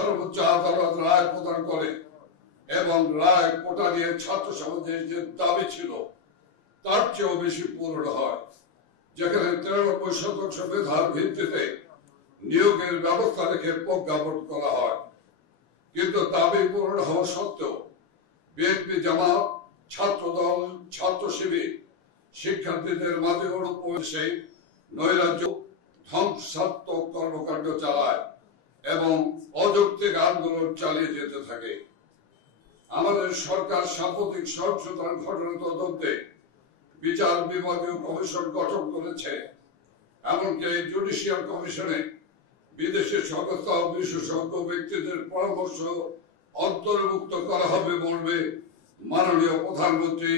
সর্বোচ্চ আদালত রায় প্রদান করে এবং রায় কোটা নিয়ে ছাত্র সমাজের যে দাবি ছিল তার চেয়েও বেশি পূরণ হয়, যেখানে 93% মেধার ভিত্তিতে নিয়োগের ব্যবস্থা রেখে প্রজ্ঞাপন করা হয়। কিন্তু দাবি পূরণ হওয়া সত্ত্বেও বিএনপি, জামাত, ছাত্রদল, ছাত্র শিবির শিক্ষার্থীদের মাঝে অনুপ্রবেশে নৈরাজ্য, ধ্বংসাত্মক কর্মকাণ্ড চালায় এবং অযৌক্তিক আন্দোলন চালিয়ে যেতে থাকে। আমাদের সরকার সাম্প্রতিক সহিংসতার ঘটনা তদন্তে বিচার বিভাগীয় কমিশন গঠন করেছে। এমনকি জুডিশিয়াল কমিশনে বিদেশি সংস্থা ও বিশেষজ্ঞ ব্যক্তিদের পরামর্শ অন্তর্ভুক্ত করা হবে মর্মে মাননীয় প্রধানমন্ত্রী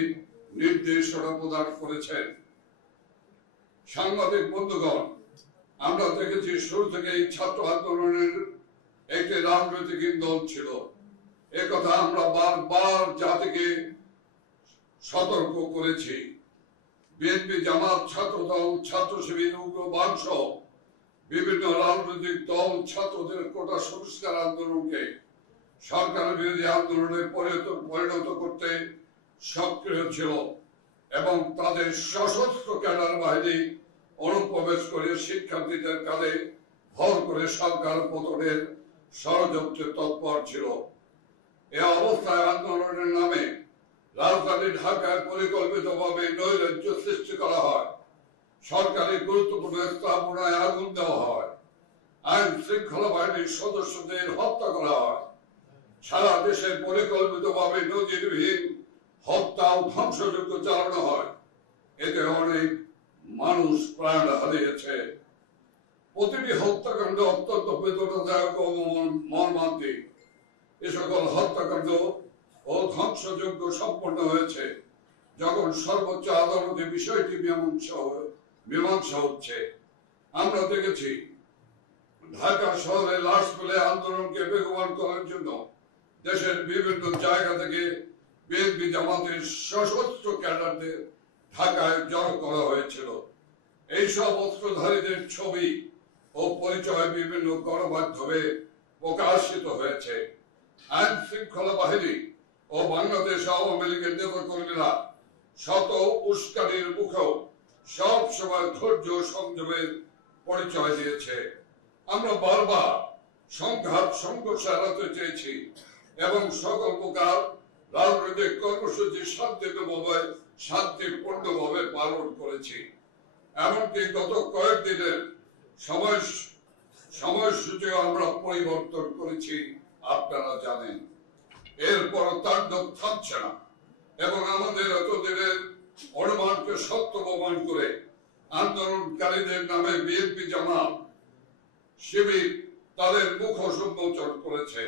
নির্দেশনা প্রদান করেছেন। সাংবাদিক বন্ধুগণ, আমরা দেখেছি শুরু থেকে এই ছাত্র আন্দোলনের একটি রাজনৈতিক ইন্ধন ছিল। একথা আমরা বারবার জাতিকে সতর্ক করেছি। বিএনপি, জামাত, ছাত্রদল, ছাত্র শিবির, উগ্রবাদ সহ বিভিন্ন রাজনৈতিক দল ছাত্রদের কোটা সংস্কার আন্দোলনকে সরকার বিরোধী আন্দোলনে পরিণত করতে সক্রিয় ছিল এবং তাদের সশস্ত্র ক্যাডার বাহিনী অনুপ্রবেশ করে শিক্ষার্থীদের কাঁধে ভর করে সরকার পতনের ষড়যন্ত্রে তৎপর ছিল। এ অবস্থায় আন্দোলনের নামে রাজধানী ঢাকায় পরিকল্পিতভাবে নৈরাজ্য সৃষ্টি করা হয়, সরকারি গুরুত্বপূর্ণ স্থাপনায় আগুন দেওয়া হয়, আইন শৃঙ্খলা বাহিনীর সদস্যদের হত্যা করা হয়, সারা দেশে পরিকল্পিতভাবে নজিরবিহীন হত্যা ও ধ্বংসযজ্ঞ চালানো হয়। এতে অনেক মানুষ প্রাণ হারিয়েছে। প্রতিটি হত্যাকাণ্ড অত্যন্ত বেদনাদায়ক ও মর্মান্তিক। এ সকল হত্যাকাণ্ড ও ধ্বংসযজ্ঞ সম্পন্ন হয়েছে যখন সর্বোচ্চ আদালতে বিষয়টি মীমাংসা হচ্ছে। আমরা দেখেছি ঢাকা শহরে লাশ ফেলে আন্দোলনকে বেগবান করার জন্য দেশের বিভিন্ন জায়গা থেকে বিএনপি, জামাতের সশস্ত্র ক্যাডারদের ঢাকায় জড়ো করা হয়েছিল। এইসব অস্ত্রধারীদের ছবি ও পরিচয় বিভিন্ন গণমাধ্যমে প্রকাশিত হয়েছে। আইন শৃঙ্খলা বাহিনী ও বাংলাদেশ আওয়ামী লীগের নেতাকর্মীরা শত উস্কানির মুখেও সব সময় ধৈর্য সংযমের পরিচয় দিয়েছে। আমরা বারবার সংঘাত সংঘর্ষ এড়াতে চেয়েছি এবং সকল প্রকার রাজনৈতিক কর্মসূচি শান্তিপূর্ণভাবে পালন করেছি। এমনকি গত কয়েকদিনের সময়সূচি আমরা পরিবর্তন করেছি, আপনারা জানেন। এরপর তাণ্ডব থামছে না এবং আমাদের এতদিনের অনুমানকে সত্য প্রমাণ করে আন্দোলনকারীদের নামে বিএনপি, জামাত, শিবির তাদের মুখ উন্মোচন করেছে।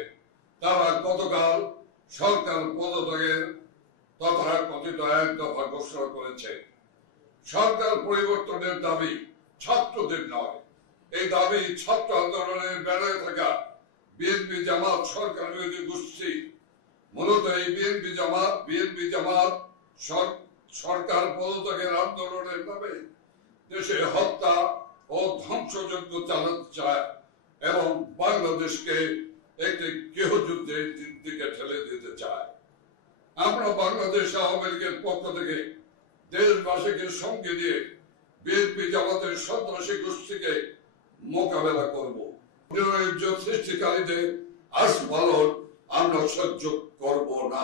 তারা গতকাল সরকার পদত্যাগের তথাকথিত এক দফা ঘোষণা করেছে। সরকার পরিবর্তনের দাবি ছাত্রদের নয়, এই দাবি ছাত্র আন্দোলনের বেড়ায় থাকা বিএনপি, জামাত সরকার বিরোধী গোষ্ঠী। মূলত এই বিএনপি, জামাত সরকার পদত্যাগের আন্দোলনের নামে দেশে হত্যা ও ধ্বংসযজ্ঞ চালাতে চায় এবং বাংলাদেশকে একটি গৃহযুদ্ধের দিকে ঠেলে দিতে চায়। আমরা বাংলাদেশ আওয়ামী লীগের পক্ষ থেকে দেশবাসীকে সঙ্গে দিয়ে বিএনপি, জামাতের সন্ত্রাসী গোষ্ঠীকে মোকাবেলা করব। সৃষ্টিকারীদের আস্ফালন আমরা সহ্য করব না।